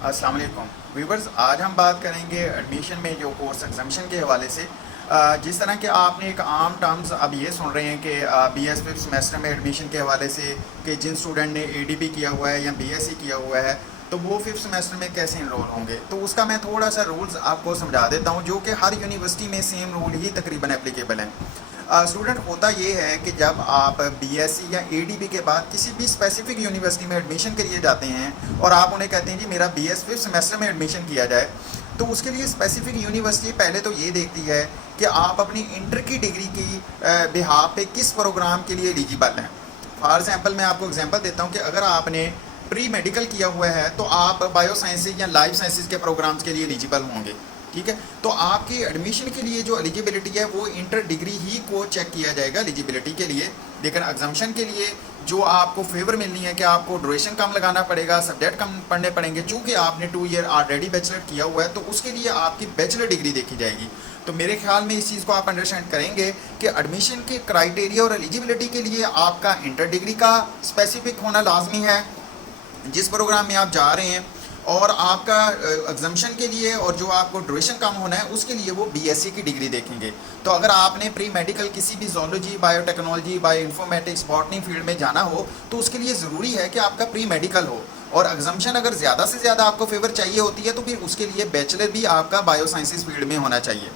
अस्सलाम वालेकुम व्यूवर्स, आज हम बात करेंगे एडमिशन में जो कोर्स एग्जामिशन के हवाले से। जिस तरह के आपने एक आम टर्म्स अब ये सुन रहे हैं कि बीएस फिफ्थ सेमेस्टर में एडमिशन के हवाले से कि जिन स्टूडेंट ने एडीपी किया हुआ है या बीएससी किया हुआ है तो वो फिफ्थ सेमेस्टर में कैसे इनरोल होंगे। तो उसका मैं थोड़ा सा रूल्स आपको समझा देता हूँ, जो कि हर यूनिवर्सिटी में सेम रूल ही तकरीबन एप्लीकेबल हैं। स्टूडेंट होता ये है कि जब आप बीएससी या एडीपी के बाद किसी भी स्पेसिफिक यूनिवर्सिटी में एडमिशन के लिए जाते हैं और आप उन्हें कहते हैं जी मेरा बीएस फिफ्थ सेमेस्टर में एडमिशन किया जाए, तो उसके लिए स्पेसिफिक यूनिवर्सिटी पहले तो ये देखती है कि आप अपनी इंटर की डिग्री की बिहाफ पे किस प्रोग्राम के लिए एलिजिबल हैं। फॉर एग्जांपल मैं आपको एग्जांपल देता हूँ कि अगर आपने प्री मेडिकल किया हुआ है तो आप बायो साइंसेज या लाइफ साइंसेज के प्रोग्राम्स के लिए एलिजिबल होंगे। ठीक है, तो आपकी एडमिशन के लिए जो एलिजिबिलिटी है वो इंटर डिग्री ही को चेक किया जाएगा एलिजिबिलिटी के लिए। लेकिन एग्जामिशन के लिए जो आपको फेवर मिलनी है कि आपको ड्यूरेशन कम लगाना पड़ेगा, सब्जेक्ट कम पढ़ने पड़ेंगे, चूँकि आपने 2 ईयर ऑलरेडी बैचलर किया हुआ है तो उसके लिए आपकी बैचलर डिग्री देखी जाएगी। तो मेरे ख्याल में इस चीज़ को आप अंडरस्टैंड करेंगे कि एडमिशन के क्राइटेरिया और एलिजिबिलिटी के लिए आपका इंटर डिग्री का स्पेसिफिक होना लाजमी है जिस प्रोग्राम में आप जा रहे हैं, और आपका एग्जामिशन के लिए और जो आपको ड्यूरेशन कम होना है उसके लिए वो बीएससी की डिग्री देखेंगे। तो अगर आपने प्री मेडिकल किसी भी zoology, biotechnology, bio informatics, botany field में जाना हो तो उसके लिए ज़रूरी है कि आपका प्री मेडिकल हो। और एग्जामिशन अगर ज़्यादा से ज़्यादा आपको फेवर चाहिए होती है तो फिर उसके लिए बैचलर भी आपका बायो साइंसेज फील्ड में होना चाहिए।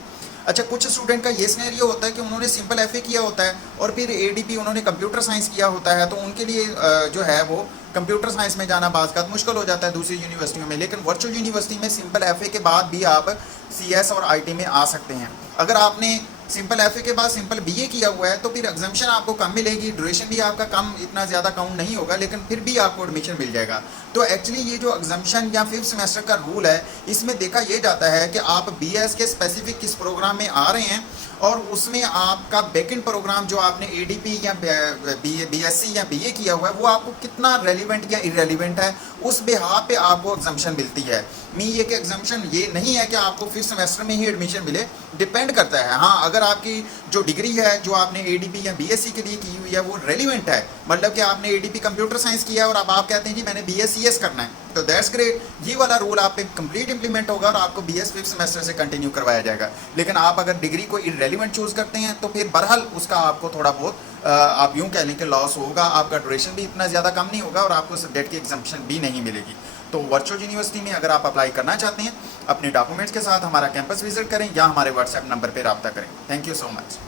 अच्छा, कुछ स्टूडेंट का ये सिनेरियो होता है कि उन्होंने सिंपल एफए किया होता है और फिर एडीपी उन्होंने कंप्यूटर साइंस किया होता है, तो उनके लिए जो है वो कंप्यूटर साइंस में जाना बाज़ मुश्किल हो जाता है दूसरी यूनिवर्सिटियों में। लेकिन वर्चुअल यूनिवर्सिटी में सिंपल एफए के बाद भी आप सीएस और आईटी में आ सकते हैं। अगर आपने सिंपल एफए के बाद सिंपल बीए किया हुआ है तो फिर एग्जामिशन आपको कम मिलेगी, ड्यूरेशन भी आपका कम इतना ज़्यादा काउंट नहीं होगा, लेकिन फिर भी आपको एडमिशन मिल जाएगा। तो एक्चुअली ये जो एग्जामिशन या फिफ्थ सेमेस्टर का रूल है इसमें देखा ये जाता है कि आप बीएस के स्पेसिफिक किस प्रोग्राम में आ रहे हैं और उसमें आपका बैकेंड प्रोग्राम जो आपने एडीपी या बीएससी या बीए किया हुआ है वो आपको कितना रेलिवेंट या इरेलीवेंट है, उस बिहाफ पे आपको एग्जामिशन मिलती है। मी ये कि एग्जामिशन ये नहीं है कि आपको फिफ्थ सेमेस्टर में ही एडमिशन मिले, डिपेंड करता है। हाँ, अगर आपकी जो डिग्री है जो आपने एडीपी या बीएससी के लिए की हुई है वो रेलिवेंट है, मतलब कि आपने एडीपी कंप्यूटर साइंस किया और अब आप कहते हैं जी मैंने बीएससीएस करना है, तो दैट्स ग्रेट, ये वाला रूल आप पे कंप्लीट इंप्लीमेंट होगा और आपको बीएस फिफ्थ सेमेस्टर से कंटिन्यू करवाया जाएगा। लेकिन आप अगर डिग्री को इरेलीवेंट चूज़ करते हैं तो फिर बहरहाल उसका आपको थोड़ा बहुत आप यूँ कह लें कि लॉस होगा, आपका ड्यूरेशन भी इतना ज़्यादा कम नहीं होगा और आपको सब्जेक्ट की एग्जामिशन भी नहीं मिलेगी। तो वर्चुअल यूनिवर्सिटी में अगर आप अप्लाई करना चाहते हैं अपने डॉक्यूमेंट्स के साथ हमारा कैंपस विजिट करें या हमारे व्हाट्सएप नंबर पर रब्ता करें। Thank you so much.